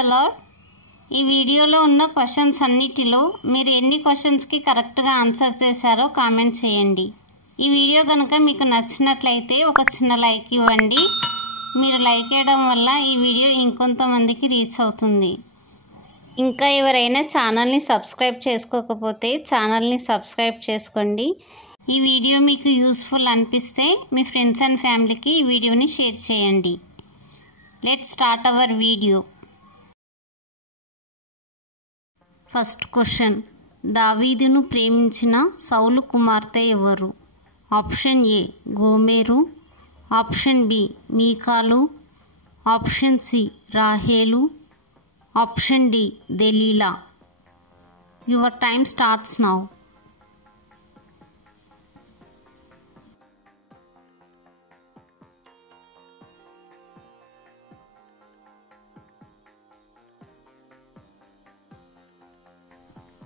The lord. ఈ వీడియోలో ఉన్న క్వశ్చన్స్ అన్నిటిలో మీరు ఎన్ని క్వశ్చన్స్కి కరెక్ట్గా ఆన్సర్ చేశారో కామెంట్ చేయండి. ఈ వీడియో కనుక మీకు నచ్చినట్లయితే ఒక చిన్న లైక్ ఇవ్వండి. మీరు లైక్ చేయడం వల్ల ఈ వీడియో ఇంకొంతమందికి రీచ్ అవుతుంది. ఇంకా ఎవరైనా ఛానల్ని సబ్స్క్రైబ్ చేసుకోకపోతే ఛానల్ని సబ్స్క్రైబ్ చేసుకోండి. ఈ వీడియో మీకు యూస్ఫుల్ అనిపిస్తే మీ ఫ్రెండ్స్ అండ్ ఫ్యామిలీకి ఈ వీడియోని షేర్ చేయండి. Let's start our video. First question, దావీదును ప్రేమించిన సౌలు కుమార్తె ఎవరు? ఆప్షన్ ఏ గోమెరు, ఆప్షన్ బి మీకాలు, ఆప్షన్ సి రాహేలు, ఆప్షన్ డి దెలీలా. Your time starts now.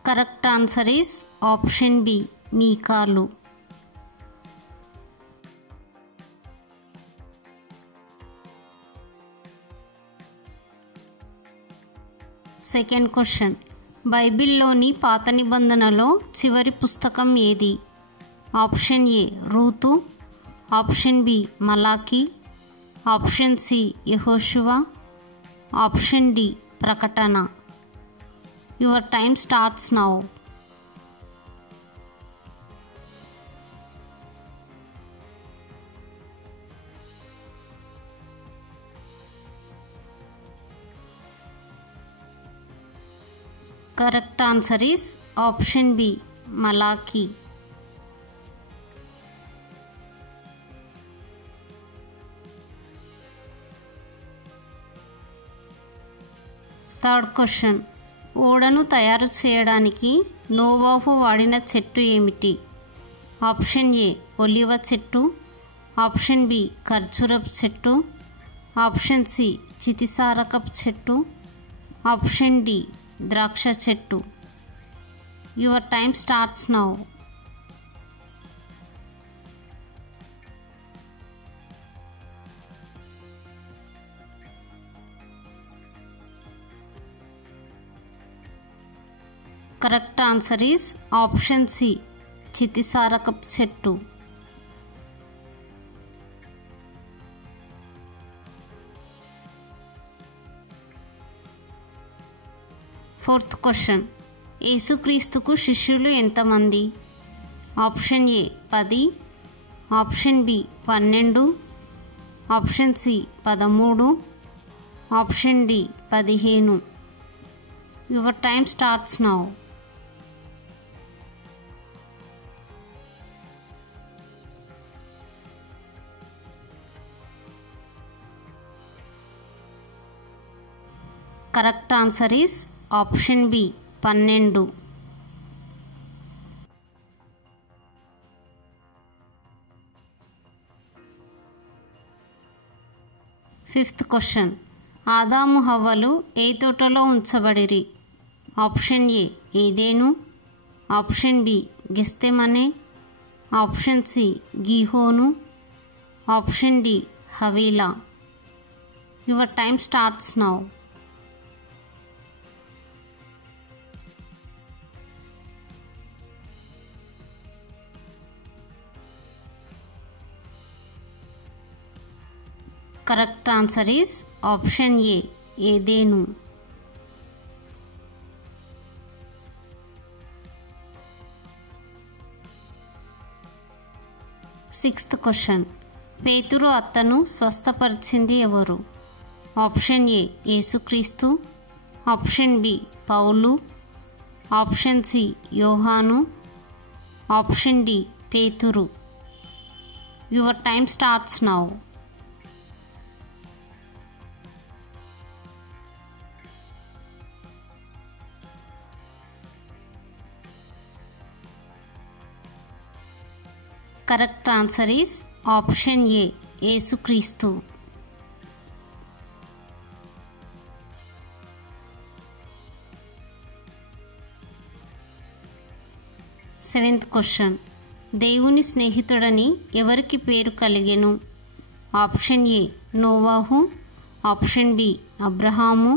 Correct answer is option B మీకాలు. సెకండ్ క్వశ్చన్, బైబిల్లోని పాత నిబంధనలో చివరి పుస్తకం ఏది? ఆప్షన్ ఏ రూతు, ఆప్షన్ బి మలాకి, ఆప్షన్ సి యెహోషువ, ఆప్షన్ డి ప్రకటన. Your time starts now. Correct answer is option B మలాకి. థర్డ్ క్వశ్చన్, ఓడను తయారు చేయడానికి నోవాహు వాడిన చెట్టు ఏమిటి? ఆప్షన్ ఏ ఒలివ చెట్టు, ఆప్షన్ బి ఖర్జూరపు చెట్టు, ఆప్షన్ సి చితిసారకపు చెట్టు, ఆప్షన్ డి ద్రాక్ష చెట్టు. Your time starts now. Correct answer is option C చితిసారకపు చెట్టు. ఫోర్త్ క్వశ్చన్, యేసుక్రీస్తుకు శిష్యులు ఎంతమంది? Option A 10, option B 12, option C 13, option D 15. Your time starts now. Correct answer is option B 12. Fifth question, ఆదాము హవ్వలు ఏ తోటలో ఉంచబడిరి? ఆప్షన్ ఏ ఏదెను, ఆప్షన్ బి గెత్సేమనే, ఆప్షన్ సి గీహోను, ఆప్షన్ డి హవీలా. Your time starts now. Correct answer is option A Eden. Sixth question, పేతురు అత్తను స్వస్థపరిచింది ఎవరు? ఆప్షన్ ఏ యేసుక్రీస్తు, ఆప్షన్ బి పౌలు, ఆప్షన్ సి యోహాను, ఆప్షన్ డి పేతురు. Your time starts now. Correct answer is option A యేసుక్రీస్తు. సెవెంత్ క్వశ్చన్, దేవుని స్నేహితుడని ఎవరికి పేరు కలిగెను? ఆప్షన్ ఏ నోవాహు, ఆప్షన్ బి అబ్రహాము,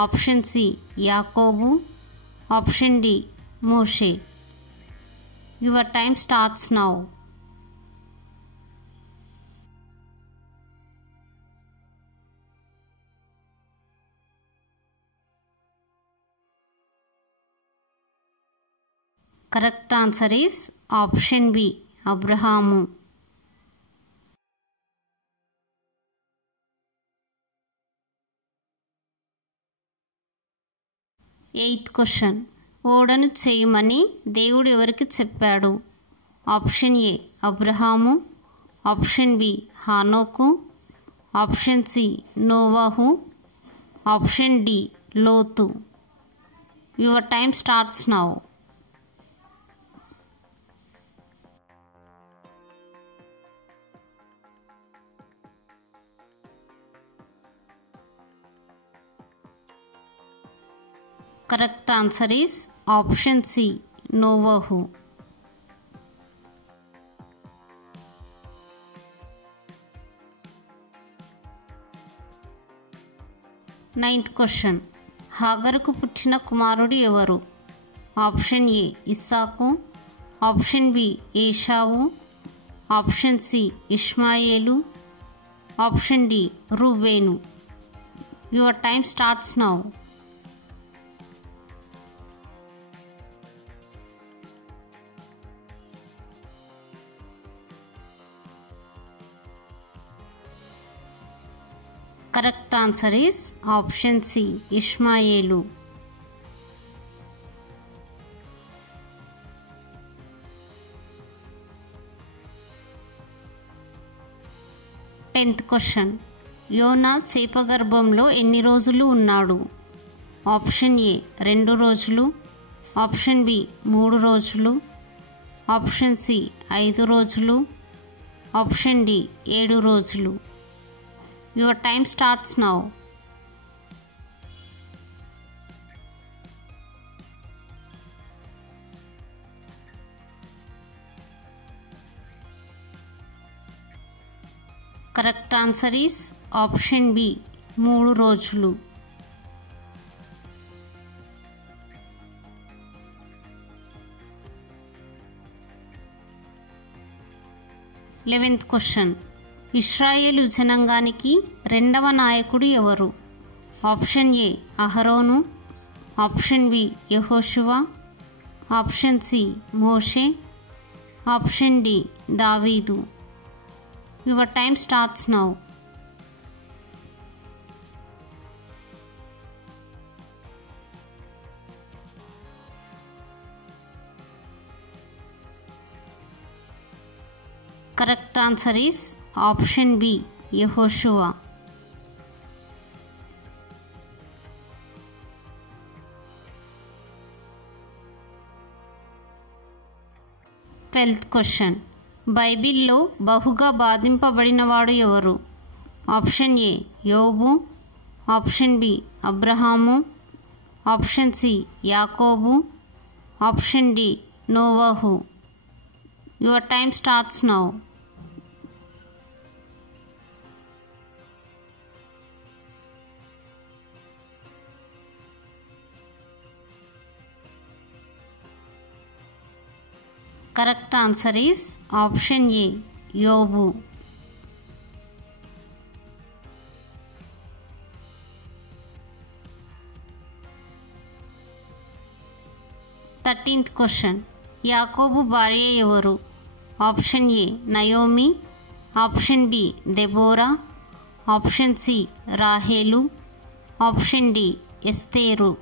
ఆప్షన్ సి యాకోబు, ఆప్షన్ డి మోషే. Your time starts now. Correct answer is option B అబ్రహాము. 8th question. ఓడను చేయమని దేవుడు ఎవరికి చెప్పాడు? ఆప్షన్ ఏ అబ్రహాము, ఆప్షన్ బి హానోకు, ఆప్షన్ సి నోవాహు, ఆప్షన్ డి లోతు. Your time starts now. Correct answer is option C నోవాహు. 9th question. హాగరుకు పుట్టిన కుమారుడు ఎవరు? ఆప్షన్ ఏ ఇస్సాకు, ఆప్షన్ బి ఏషావు, ఆప్షన్ సి ఇష్మాయేలు, option D Reuben. Your time starts now. Correct answer is option C ఇష్మాయేలు. 10th question. యోనా చేప గర్భంలో ఎన్ని రోజులు ఉన్నాడు? ఆప్షన్ ఏ 2 రోజులు, ఆప్షన్ బి 3 రోజులు, ఆప్షన్ సి 5 రోజులు, ఆప్షన్ డి 7 రోజులు. Your time starts now. Correct answer is option B 3 రోజులు. 11th question. ఇశ్రాయేలు జనాంగానికి 2వ నాయకుడు ఎవరు? ఆప్షన్ ఏ అహరోను, ఆప్షన్ బి యెహోషువ, ఆప్షన్ సి మోషే, ఆప్షన్ డి దావీదు. Your time starts now. Correct answer is option B యెహోషువ. 12th question. బైబిల్లో బహుగా బాధింపబడినవాడు ఎవరు? ఆప్షన్ ఏ యోబు, ఆప్షన్ బి అబ్రహాము, ఆప్షన్ సి యాకోబు, ఆప్షన్ డి నోవాహు. Your time starts now. Correct answer is option A యోబు. 13th question. యాకోబు భార్య ఎవరు? ఆప్షన్ ఏ నయోమి, ఆప్షన్ బి దెబోరా, ఆప్షన్ సి రాహేలు, ఆప్షన్ డి ఎస్తేరు.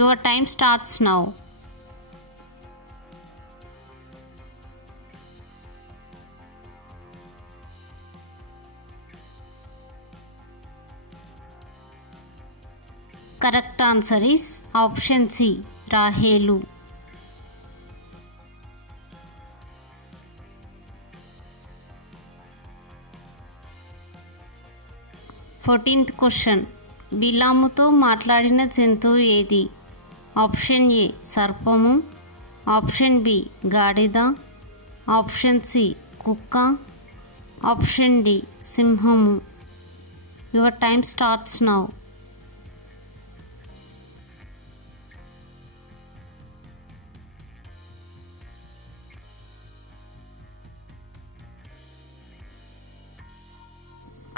Your time starts now. Correct answer is option C రాహేలు. 14th question. బిలాముతో మాట్లాడిన జంతువు ఏది? ఆప్షన్ ఏ సర్పము, ఆప్షన్ బి గాడిద, ఆప్షన్ సి కుక్క, ఆప్షన్ డి సింహము. Your time starts now.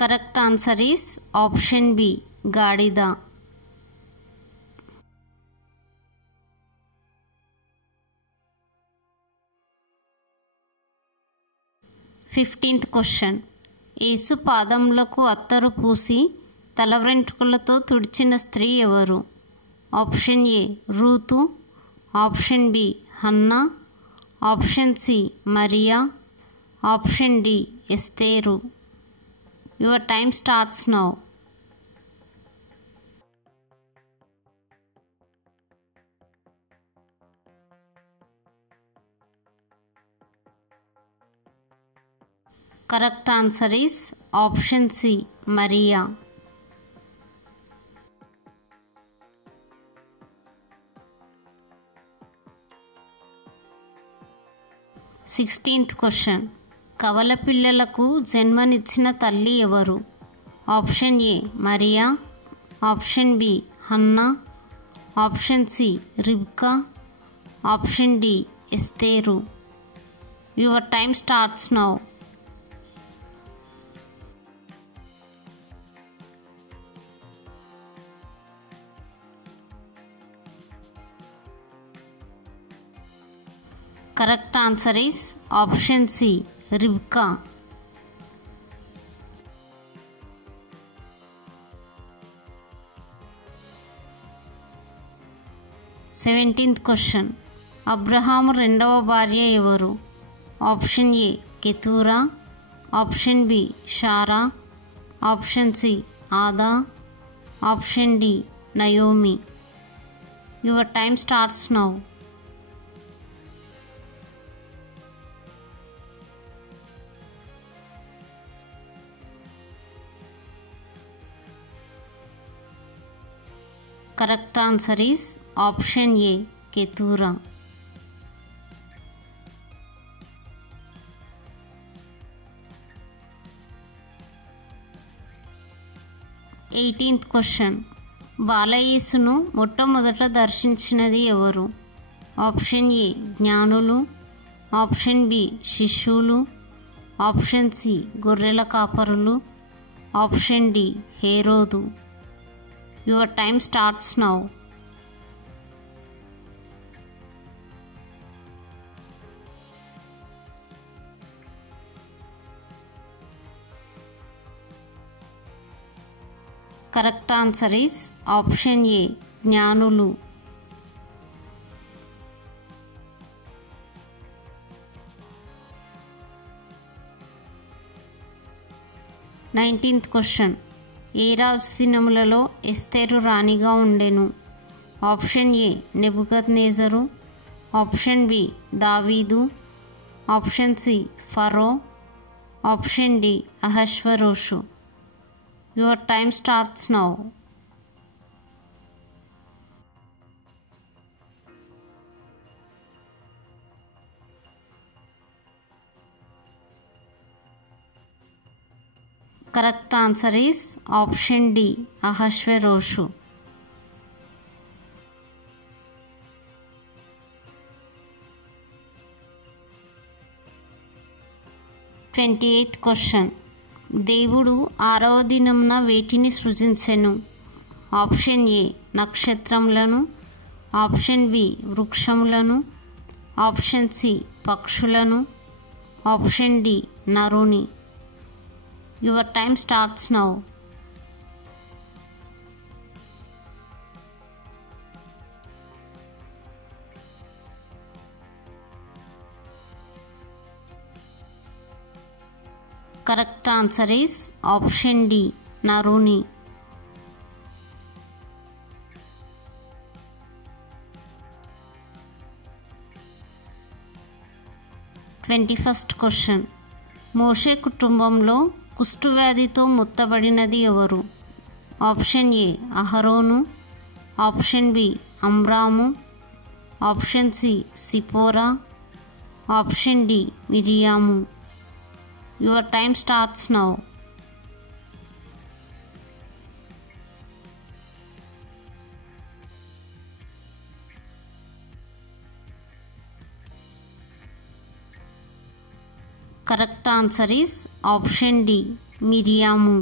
Correct answer is option B గాడిద. 15th question. యేసు పాదములకు అత్తరు పూసి తల వెంట్రుకలతో తుడిచిన స్త్రీ ఎవరు? ఆప్షన్ ఏ రూతు, ఆప్షన్ బి హన్నా, ఆప్షన్ సి మరియా, ఆప్షన్ డి ఎస్తేరు. Your time starts now. Correct answer is option C మరియా. 16th question. కవల పిల్లలకు జన్మనిచ్చిన తల్లి ఎవరు? ఆప్షన్ ఏ మరియా, ఆప్షన్ బి హన్నా, ఆప్షన్ సి రిబ్కా, ఆప్షన్ డి ఎస్తేరు. Your time starts now. Correct answer is option C రిబ్కా. 17th question. అబ్రహాము రెండవ భార్య ఎవరు? ఆప్షన్ ఏ కెతూరా, ఆప్షన్ బి షారా, ఆప్షన్ సి ఆదా, ఆప్షన్ డి నయోమి. Your time starts now. Correct answer is option A కెతూరా. 18th question. బాలయేసును మొట్టమొదట దర్శించినది ఎవరు? ఆప్షన్ ఏ జ్ఞానులు, ఆప్షన్ బి శిష్యులు, ఆప్షన్ సి గొర్రెల కాపరులు, ఆప్షన్ డి హేరోదు. Your time starts now. Correct answer is option A జ్ఞానులు. 19th question. ఏ రాజు దినములలో ఎస్తేరు రాణిగా ఉండెను? ఆప్షన్ ఏ నెబుకద్నెజరు, ఆప్షన్ బి దావీదు, ఆప్షన్ సి ఫరో, ఆప్షన్ డి అహష్వరోషు. Your time starts now. Correct answer is option D అహష్వరోషు. 28th question. దేవుడు 6వ దినమున వేటిని సృజించెను? ఆప్షన్ ఏ నక్షత్రములను, ఆప్షన్ బి వృక్షములను, ఆప్షన్ సి పక్షులను, ఆప్షన్ డి నరుని. Your time starts now. Correct answer is option D నరుని. 21st question. మోషే కుటుంబంలో కుష్ఠవ్యాధితో ముత్తబడినది ఎవరు? ఆప్షన్ ఏ అహరోను, ఆప్షన్ బి అమ్రాము, ఆప్షన్ సి సిపోరా, ఆప్షన్ డి మిరియాము. Your time starts now. Correct answer is option D మిరియాము.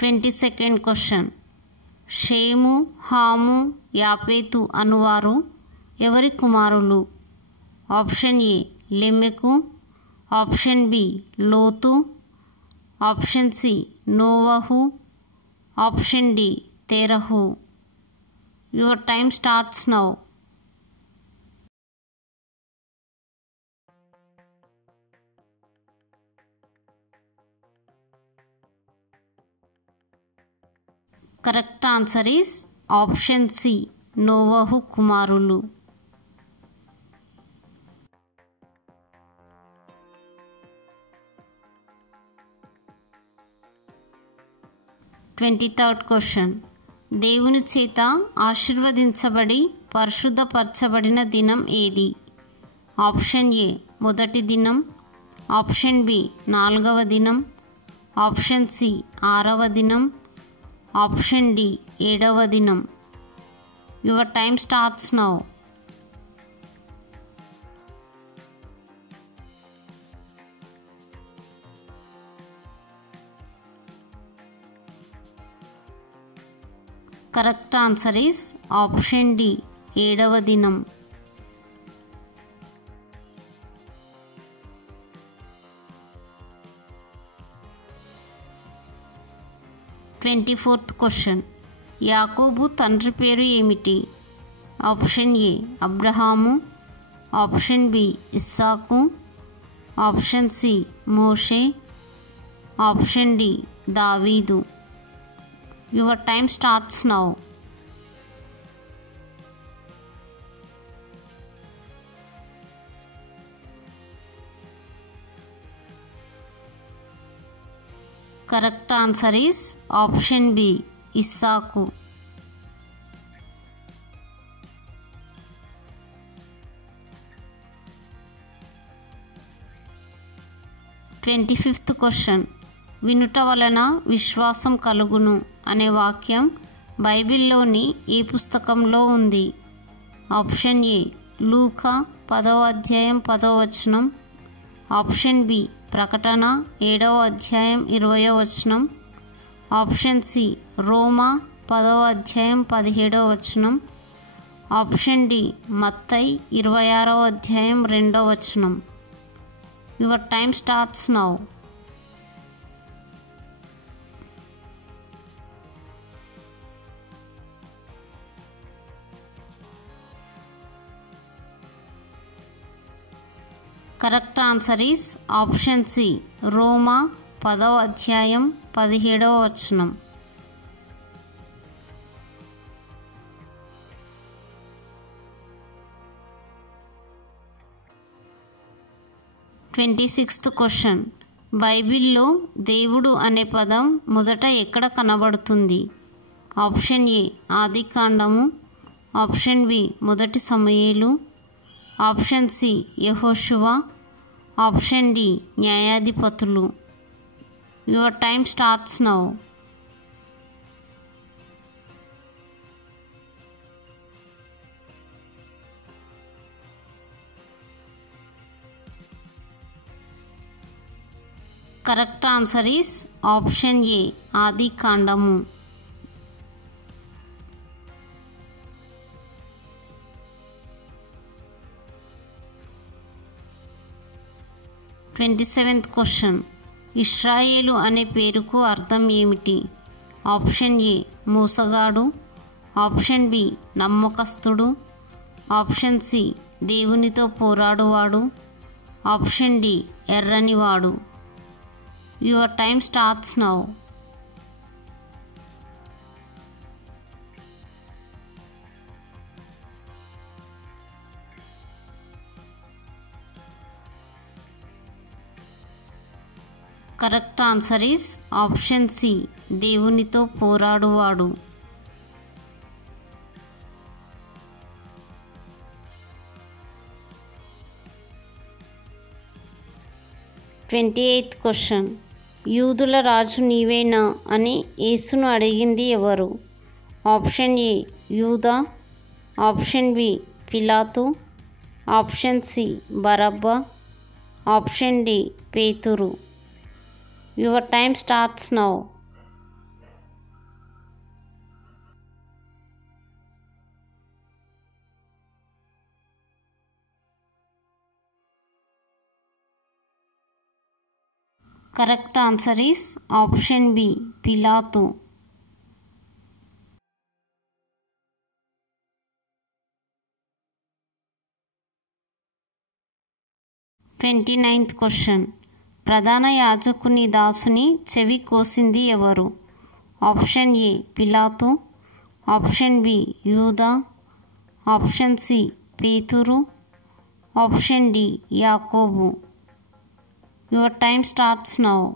22nd question. షేము, హాము, యాపేతు అనువారు ఎవరి కుమారులు? ఆప్షన్ ఏ లెమెకు, ఆప్షన్ బి లోతు, ఆప్షన్ సి నోవహు, ఆప్షన్ డి తెరహు. Your time starts now. Correct answer is option C నోవహు కుమారులు. 23rd question. దేవుని చేత ఆశీర్వదించబడి పరిశుద్ధపరచబడిన దినం ఏది? ఆప్షన్ ఏ మొదటి దినం, ఆప్షన్ బి 4వ దినం, ఆప్షన్ సి 6వ దినం, ఆప్షన్ డి 7వ దినం. Your time starts now. Correct answer is option D 7వ దినం. 24th question. యాకోబు తండ్రి పేరు ఏమిటి? ఆప్షన్ ఏ అబ్రహాము, ఆప్షన్ బి ఇస్సాకు, ఆప్షన్ సి మోషే, ఆప్షన్ డి దావీదు. Your time starts now. Correct answer is option B ఇస్సాకు. 25th question. వినుట వలన విశ్వాసం కలుగును అనే వాక్యం బైబిల్లోని ఏ పుస్తకంలో ఉంది? ఆప్షన్ ఏ లూకా 10వ అధ్యాయం 10వ వచనం, ఆప్షన్ బి ప్రకటన 7వ అధ్యాయం 20వ వచనం, ఆప్షన్ సి రోమా 10వ అధ్యాయం 17వ వచనం, ఆప్షన్ డి మత్తయి 26వ అధ్యాయం 2వ వచనం. Your time starts now. Correct answer is option C రోమా 10వ అధ్యాయం 17వ వచనం. 26th question. బైబిల్లో దేవుడు అనే పదం మొదట ఎక్కడ కనబడుతుంది? ఆప్షన్ ఏ ఆదికాండము, ఆప్షన్ బి మొదటి సమూయేలు, ఆప్షన్ సి యెహోషువ, ఆప్షన్ డి న్యాయాధిపతులు. Your time starts now. Correct answer is option ఏ ఆదికాండము. 27th question. ఇశ్రాయేలు అనే పేరుకు అర్థం ఏమిటి? ఆప్షన్ ఏ మోసగాడు, ఆప్షన్ బి నమ్మకస్తుడు, ఆప్షన్ సి దేవునితో పోరాడువాడు, ఆప్షన్ డి ఎర్రనివాడు. Your time starts now. Correct answer is option C దేవునితో పోరాడువాడు. 28th question. యూదుల రాజు నీవేనా అని యేసును అడిగింది ఎవరు? ఆప్షన్ ఏ యూదా, ఆప్షన్ బి పిలాతు, ఆప్షన్ సి బరబ్బా, ఆప్షన్ డి పేతురు. Your time starts now. Correct answer is option B పిలాతు. 29th question. ప్రధాన యాజకుని దాసుని చెవి కోసింది ఎవరు? ఆప్షన్ ఏ పిలాతు, ఆప్షన్ బి యూదా, ఆప్షన్ సి పేతురు, ఆప్షన్ డి యాకోబు. Your time starts now.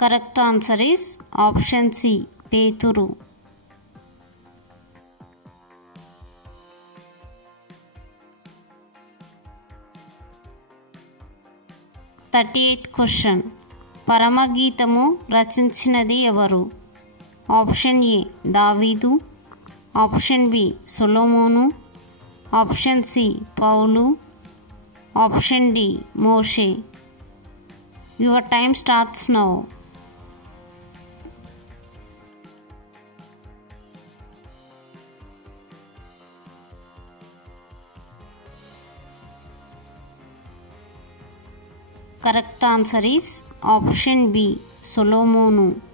Correct answer is option C పేతురు. 38th question. పరమగీతము రచించినది ఎవరు? ఆప్షన్ ఏ దావీదు, ఆప్షన్ బి సొలొమోను, ఆప్షన్ సి పౌలు, ఆప్షన్ డి మోషే. Your time starts now. Correct answer is option B Solomon.